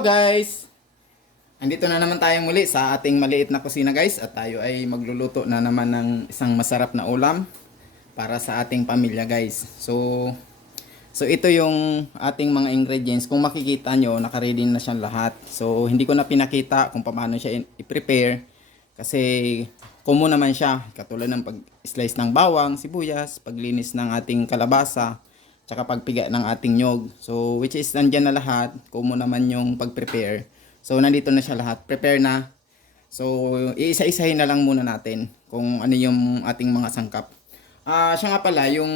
Hello guys! Andito na naman tayo muli sa ating maliit na kusina guys at tayo ay magluluto na naman ng isang masarap na ulam para sa ating pamilya guys. So ito yung ating mga ingredients. Kung makikita nyo, nakaready na siyang lahat. So hindi ko na pinakita kung paano siya i-prepare kasi common naman siya. Katulad ng pag-slice ng bawang, sibuyas, paglinis ng ating kalabasa, tsaka pagpiga ng ating nyog. So which is nandyan na lahat, common naman yung pag-prepare. So nandito na siya lahat, prepare na. So iisa-isahin na lang muna natin kung ano yung ating mga sangkap. Siya nga pala, yung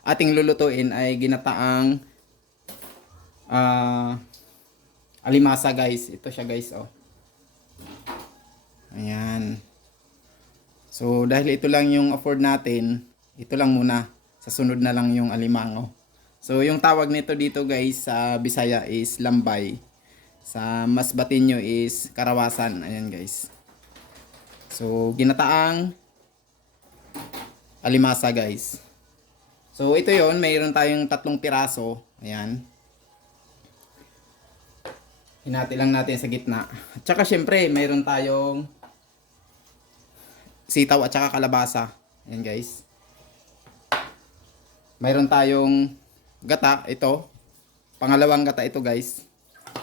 ating lulutuin ay ginataang alimasa guys. Ito siya guys, oh. Ayan. So dahil ito lang yung afford natin, ito lang muna. Sa sunod na lang yung alimango. So yung tawag nito dito guys sa Bisaya is lambay. Sa Masbateño is karawasan. Ayan guys. So ginataang alimasa guys. So ito yon, mayroon tayong 3 piraso. Ayan. Hinati lang natin sa gitna. At saka syempre mayroon tayong sitaw at saka kalabasa. Ayan guys. Mayroon tayong gata, ito. Pangalawang gata ito guys.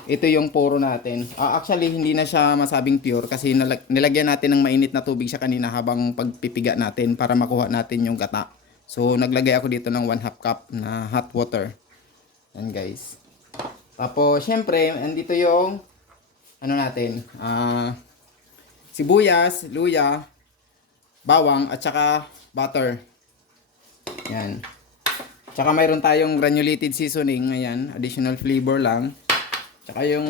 Ito yung puro natin. Actually, hindi na siya masabing pure kasi nilagyan natin ng mainit na tubig siya kanina habang pagpipiga natin para makuha natin yung gata. So, naglagay ako dito ng 1/2 cup na hot water. Yan guys. Tapos, syempre, andito yung ano natin, sibuyas, luya, bawang, at saka butter. Yan. Tsaka mayroon tayong granulated seasoning, ayan, additional flavor lang. Tsaka yung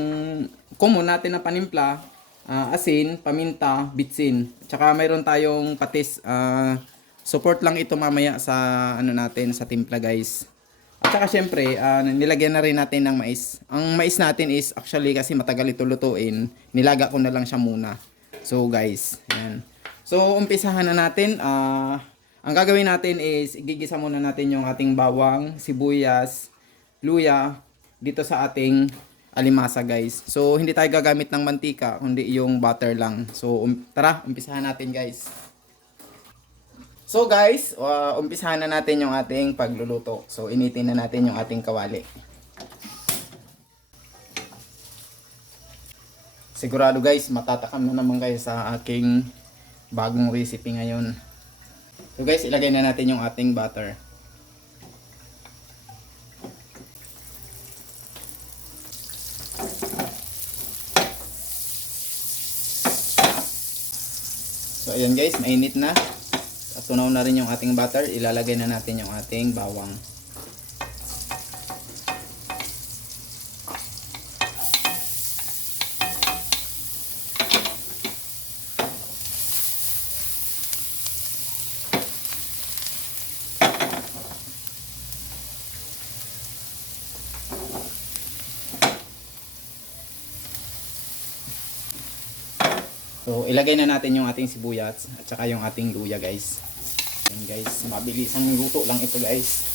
common natin na panimpla, asin, paminta, bitsin. Tsaka mayroon tayong patis, support lang ito mamaya sa ano natin, sa timpla guys. At saka syempre, nilagyan na rin natin ng mais. Ang mais natin is actually kasi matagal ito lutuin, nilaga ko na lang siya muna. So guys, ayan. So umpisahan na natin, ang gagawin natin is igigisa muna natin yung ating bawang, sibuyas, luya dito sa ating alimasa guys. So hindi tayo gagamit ng mantika kundi yung butter lang. So tara, umpisahan natin guys. So guys, umpisahan na natin yung ating pagluluto. So initin na natin yung ating kawali. Sigurado guys, matatakam na naman kayo sa aking bagong recipe ngayon. So guys, ilagay na natin yung ating butter. So ayan guys, mainit na. At tunaw na rin yung ating butter. Ilalagay na natin yung ating bawang. So, ilagay na natin yung ating sibuyas at saka yung ating luya guys. Ayan guys, mabilisang luto lang ito guys.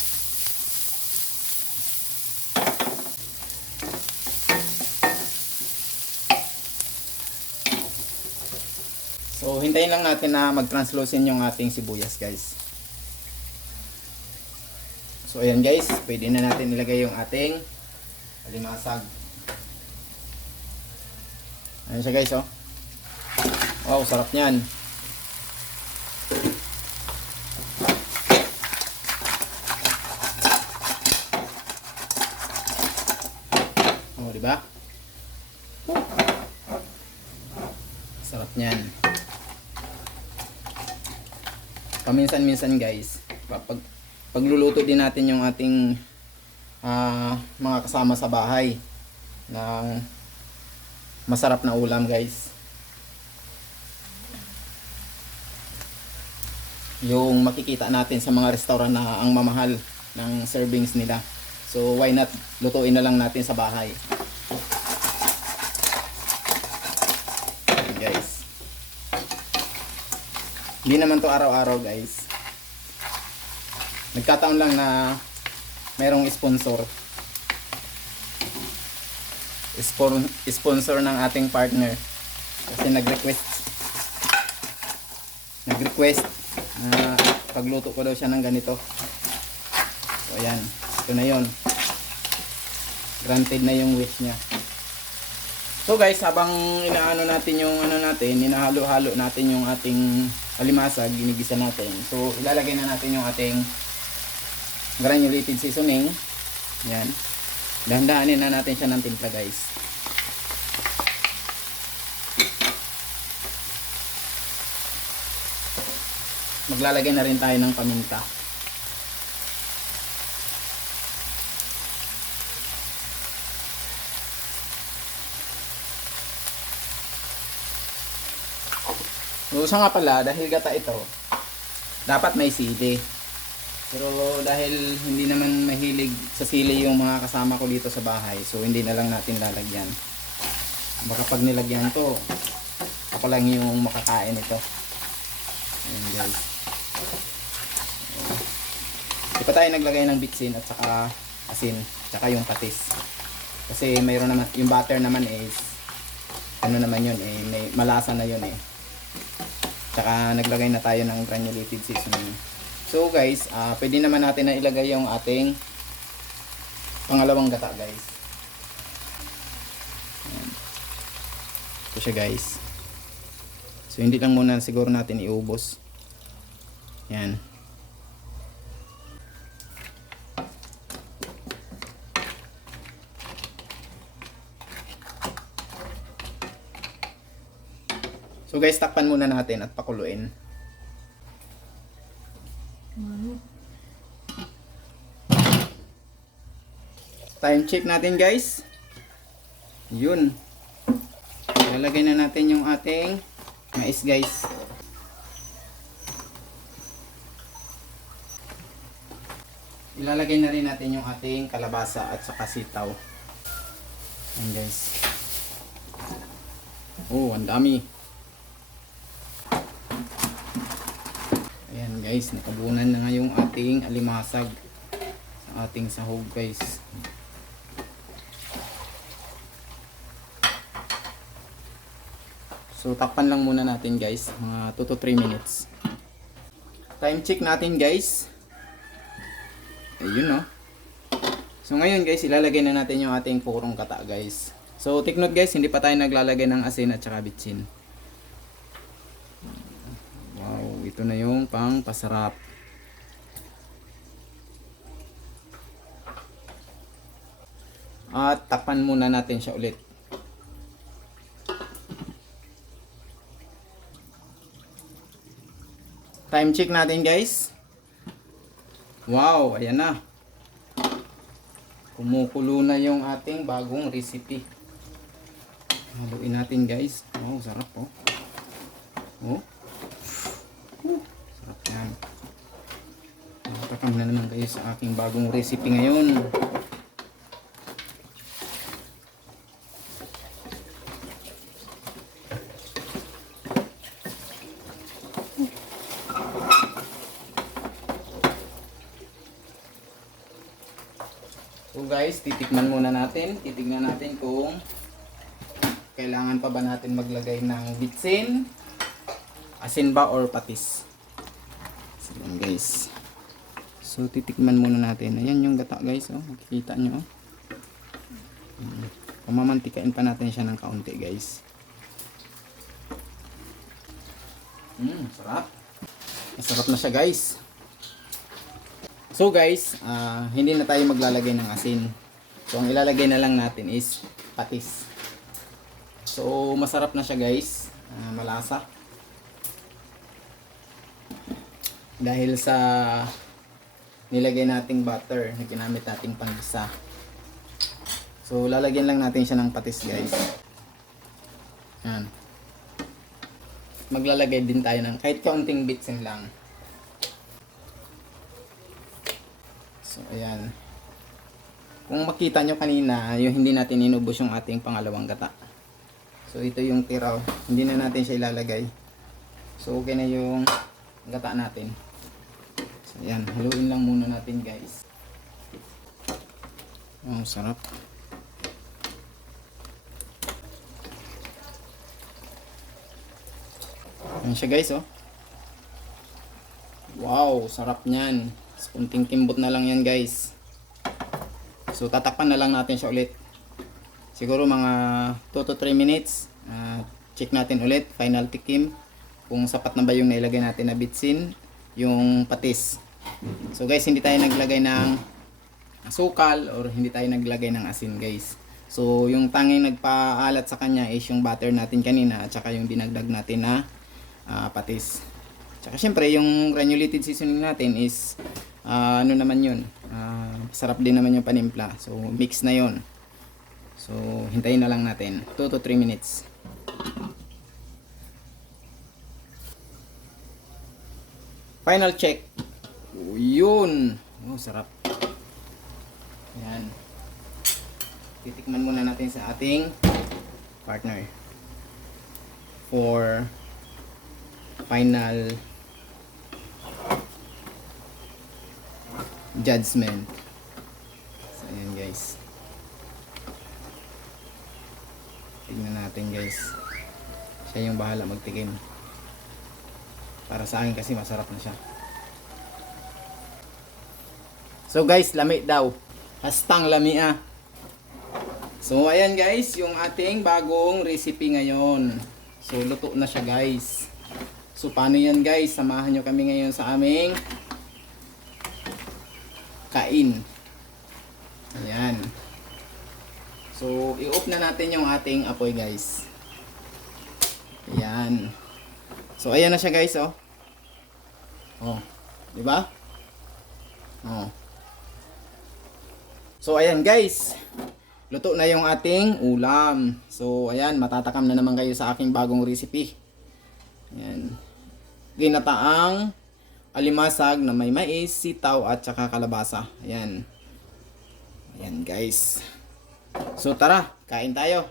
So, hintayin lang natin na mag-translucent yung ating sibuyas guys. So, ayan guys, pwede na natin ilagay yung ating alimasag. Ayan siya guys, oh. Wow, sarap niyan. Oh, di ba? Sarap niyan. Paminsan-minsan, guys, pagluluto din natin yung ating mga kasama sa bahay ng masarap na ulam, guys. Yung makikita natin sa mga restaurant na ang mamahal ng servings nila. So why not lutuin na lang natin sa bahay. Okay, guys. Hindi naman to araw-araw guys. Nagkataon lang na mayroong sponsor. sponsor ng ating partner. Kasi nag-request na pagluto ko daw siya ng ganito. So ayan, ito na yon. Granted na yung wish niya. So guys, habang inaano natin yung hinahalo-halo natin yung ating alimasag, ginigisa natin. So ilalagay na natin yung ating granulated seasoning. Yan. Dahan-dahanin na natin siya ng timpla, guys. Maglalagay na rin tayo ng paminta. So nga pala, dahil gata ito, dapat may sili. Pero dahil hindi naman mahilig sa sili yung mga kasama ko dito sa bahay, so hindi na lang natin lalagyan. Baka pag nilagyan to, ako lang yung makakain ito. Ayan guys. Di pa tayo naglagay ng bitsin at saka asin, saka yung patis. Kasi mayroon naman, yung butter naman is, ano naman yun eh, may malasa na yun eh. Saka naglagay na tayo ng granulated seasoning. So guys, pwede naman natin na ilagay yung ating pangalawang gata, guys. Ayan. Ito siya, guys. So hindi lang muna siguro natin iubos. Yan. So guys, takpan muna natin at pakuluin. Time check natin, guys. Yun. Lalagay na natin yung ating mais, guys. Ilalagay na rin natin yung ating kalabasa at saka sitaw. Ayan, guys. Oh, ang dami. Ayan guys, nakabunan na nga yung ating alimasag sa ating sahog, guys. So takpan lang muna natin, guys, mga 2 to 3 minutes. Time check natin, guys. Ayun, no. So ngayon, guys, ilalagay na natin yung ating purong gata, guys. So take note, guys, hindi pa tayo naglalagay ng asin at saka bitsin. Wow, ito na yung pang pasarap. At takpan muna natin siya ulit. Time check natin, guys. Wow, ayan na. Kumukulo na yung ating bagong recipe. Haluin natin, guys. Wow, sarap po. Oh. Sarap yan. Nakatakam na naman kayo sa aking bagong recipe ngayon. So guys, titikman muna natin. Titignan natin kung kailangan pa ba natin maglagay ng bitsin, asin ba or patis. So yan, guys. So titikman muna natin. Ayan yung gata, guys, oh. Makikita nyo, oh. Pamamantikain pa natin siya ng kaunti, guys. Sarap. Masarap na siya, guys. So guys, hindi na tayo maglalagay ng asin. So ang ilalagay na lang natin is patis. So masarap na siya, guys. Malasa. Dahil sa nilagay nating butter na ginamit nating panggisa. So lalagyan lang natin siya ng patis, guys. Yan. Maglalagay din tayo ng kahit kaunting bitsin lang. So ayan. Kung makita nyo kanina, yung hindi natin inubos yung ating pangalawang gata. So ito yung tiraw. Hindi na natin siya ilalagay. So okay na yung gata natin. So ayan, haluin lang muna natin, guys. Oh, sarap. Yan siya guys, oh. Wow, sarap niyan. Kunting kimbot na lang yan guys. So tatakpan na lang natin siya ulit. Siguro mga 2 to 3 minutes. Check natin ulit, final tikim. Kung sapat na ba yung nailagay natin na bitsin, yung patis. So guys, hindi tayo naglagay ng asukal or hindi tayo naglagay ng asin guys. So yung tanging nagpaalat sa kanya is yung butter natin kanina at saka yung dinagdag natin na patis. Tsaka syempre yung granulated seasoning natin is ano naman yun, sarap din naman yung panimpla. So mix na yun. So hintayin na lang natin 2 to 3 minutes. Final check. Oh, yun. Oh, sarap. Ayan. Titikman muna natin sa ating partner for final judgment. So, ayan guys. Tignan natin guys. Siya yung bahala magtikim. Para sa akin kasi masarap na siya. So guys, lami daw. Hastang lami ah. So ayan guys, yung ating bagong recipe ngayon. So luto na siya guys. So paano yan guys? Samahan nyo kami ngayon sa aming kain. Ayan. So i-off na natin yung ating apoy guys. Ayan. So ayan na siya guys, oh. Oh, 'di ba? Oh. So ayan guys. Luto na yung ating ulam. So ayan, matatakam na naman kayo sa aking bagong recipe. Ayan. Ginataang alimasag na may mais, sitaw at saka kalabasa. Ayan. Ayan guys. So tara, kain tayo.